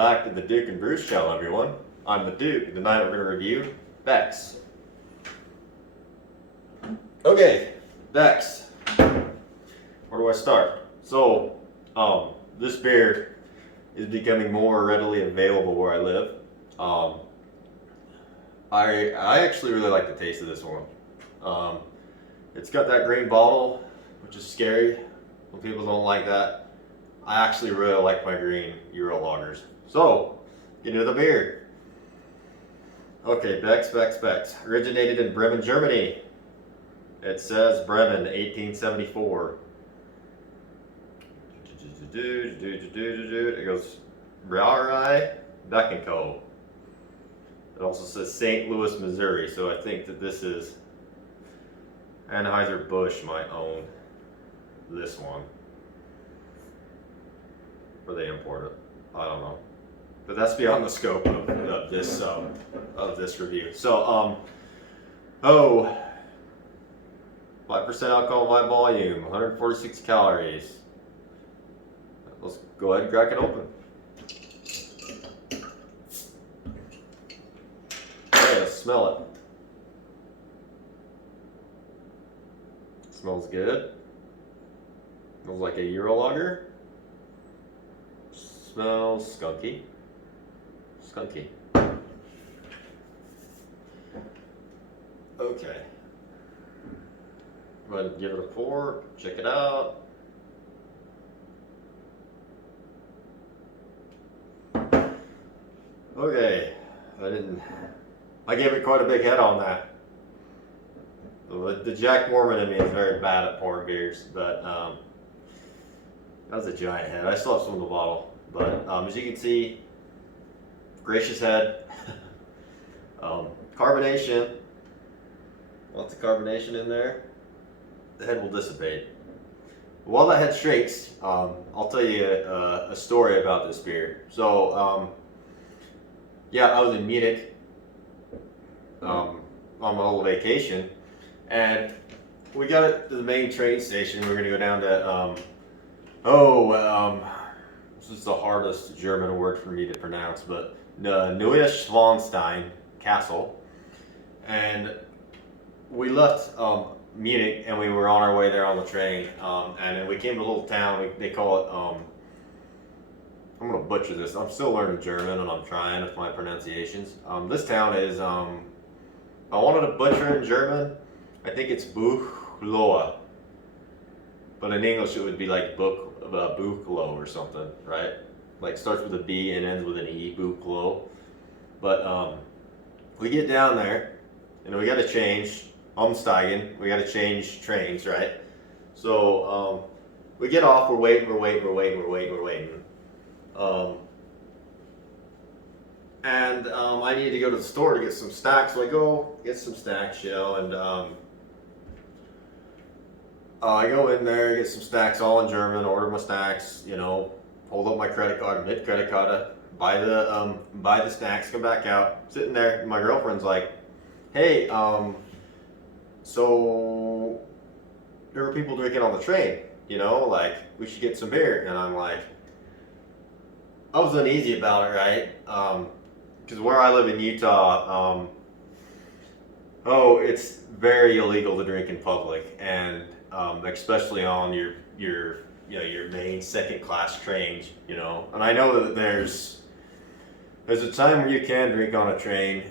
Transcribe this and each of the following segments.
back to the Duke and Brews channel, everyone. I'm the Duke. Tonight we're going to review Beck's. Okay, Beck's. Where do I start? So, this beer is becoming more readily available where I live. I actually really like the taste of this one. It's got that green bottle, which is scary when people don't like that. I actually really like my green Euro lagers. So, get into the beer. Okay, Beck's. Originated in Bremen, Germany. It says Bremen, 1874. It goes Brauerei Beck and Co. It also says St. Louis, Missouri. So I think that this is Anheuser-Busch might own this one. Or they import it. I don't know. But that's beyond the scope of this review. So 5% alcohol by volume, 146 calories. Let's go ahead and crack it open. Okay, let's smell it. Smells good. Smells like a Euro lager. Smells skunky. Okay. Go ahead and give it a pour. Check it out. Okay. I gave it quite a big head on that. The Jack Mormon in me is very bad at pouring beers, but that was a giant head. I still have some in the bottle, but as you can see, gracious head. Carbonation. Lots of carbonation in there. The head will dissipate. While that head shakes, I'll tell you a story about this beer. So, yeah, I was in Munich on my little vacation, and we got it to the main train station. We're gonna go down to this is the hardest German word for me to pronounce, but Neuschwanstein Castle. And we left Munich, and we were on our way there on the train, and then we came to a little town. They call it I'm gonna butcher this. I'm still learning German, and I'm trying with my pronunciations. This town is I wanted to butcher in German. I think it's Buchloe, but in English it would be like Buchloe or something, right? Like starts with a B and ends with an E, Buchloe. But we get down there, and we got to change. Umsteigen. We got to change trains, right? So we get off. We're waiting. And I needed to go to the store to get some snacks. So I go get some snacks, and I go in there, get some snacks, all in German, order my snacks, hold up my credit card, mid-credit card, buy the snacks, come back out, sitting there, and my girlfriend's like, hey, so there were people drinking on the train, like, we should get some beer. And I'm like, I was uneasy about it, right? Because where I live in Utah, it's very illegal to drink in public, and especially on your main second class trains, And I know that there's a time where you can drink on a train,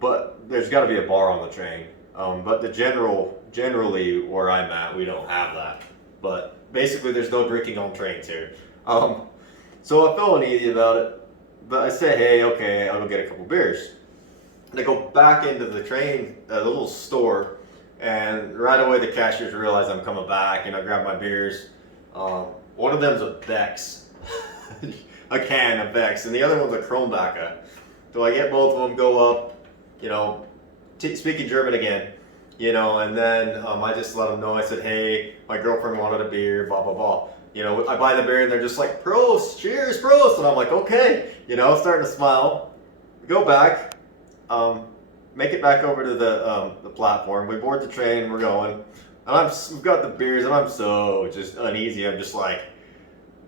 but there's got to be a bar on the train. But generally where I'm at, we don't have that. But basically, there's no drinking on trains here. So I felt uneasy about it, but I said, hey, okay, I'll go get a couple beers. And I go back into the train, the little store, and right away the cashiers realize I'm coming back, and I grab my beers. One of them's a Beck's, a can of Beck's, and the other one's a Kronbacher. So I get both of them, go up, speaking German again, and then I just let them know. I said, hey, my girlfriend wanted a beer, blah, blah, blah. I buy the beer, and they're just like, Prost, cheers, Prost. And I'm like, okay, starting to smile. Go back, make it back over to the platform. We board the train, we're going. And we've got the beers, and I'm so just uneasy. I'm just like,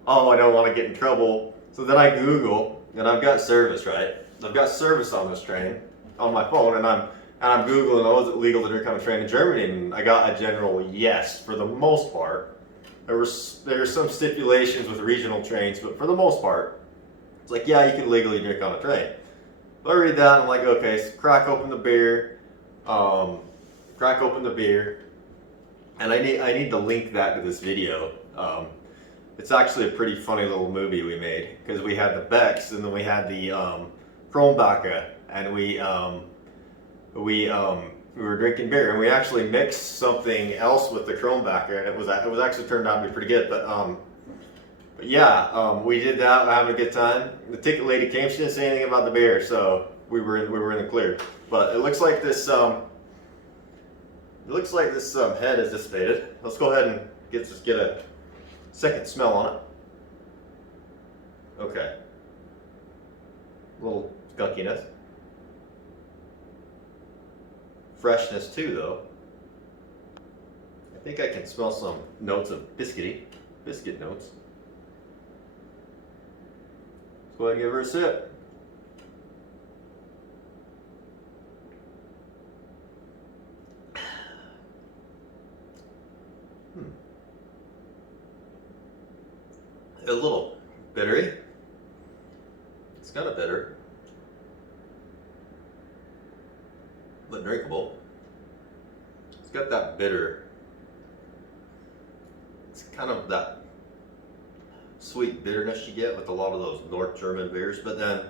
oh, I don't want to get in trouble. So then I Google, and I've got service, right? I've got service on this train on my phone, and I'm Googling, oh, is it legal to drink on a train in Germany? And I got a general yes for the most part. There were some stipulations with regional trains, but for the most part, it's like, yeah, you can legally drink on a train. So I read that, and I'm like, okay, so crack open the beer, and I need to link that to this video. It's actually a pretty funny little movie we made, because we had the Becks, and then we had the Kronbacher, and we were drinking beer, and we actually mixed something else with the Kronbacher, and it was actually turned out to be pretty good. But yeah, we did that. We're having a good time. The ticket lady came. She didn't say anything about the beer, so we were in the clear. But it looks like this head is dissipated. Let's go ahead and get a second smell on it. Okay. A little skunkiness. Freshness too, though. I think I can smell some notes of biscuit notes. Let's go ahead and give her a sip. A little bittery. It's kind of bitter, but drinkable. It's got that bitter. It's kind of that sweet bitterness you get with a lot of those North German beers, but then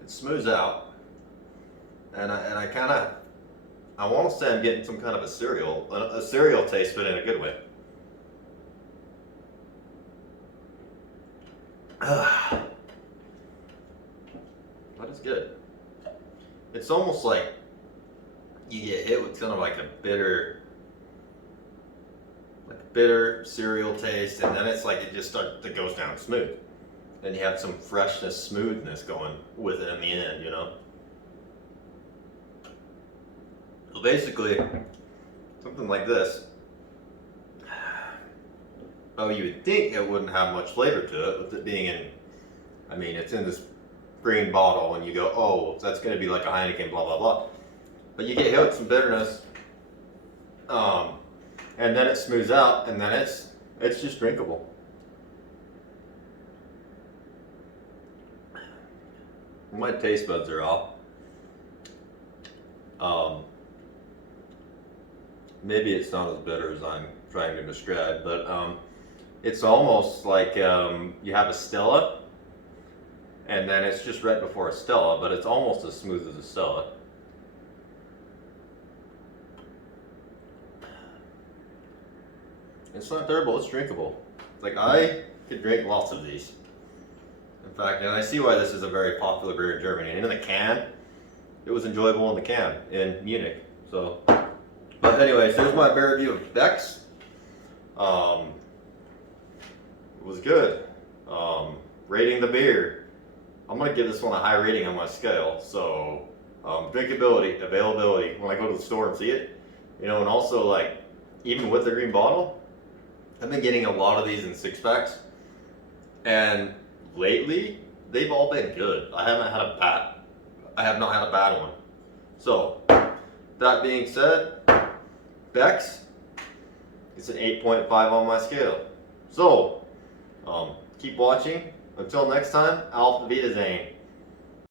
it smooths out, and I want to say I'm getting some kind of a cereal taste, but in a good way. That is good. It's almost like you get hit with kind of like a bitter cereal taste, and then it's like it goes down smooth. Then you have some freshness, smoothness going with it in the end, you know. So basically, something like this. Oh, you would think it wouldn't have much flavor to it, with it being it's in this green bottle, and you go, oh, that's going to be like a Heineken, blah, blah, blah. But you get hit with some bitterness, and then it smooths out, and then it's just drinkable. My taste buds are off. Maybe it's not as bitter as I'm trying to describe, but it's almost like you have a Stella, and then it's just right before a Stella, but it's almost as smooth as a Stella. It's not terrible, it's drinkable. Like, I could drink lots of these. In fact, and I see why this is a very popular beer in Germany. And in the can, it was enjoyable in the can in Munich. So, but anyways, here's my beer review of Beck's. It was good. Rating the beer, I'm gonna give this one a high rating on my scale. So, drinkability, availability, when I go to the store and see it, and also, like, even with the green bottle, I've been getting a lot of these in 6-packs, and lately they've all been good. I have not had a bad one. So, that being said, Beck's is an 8.5 on my scale. So, keep watching. Until next time, auf Wiedersehen.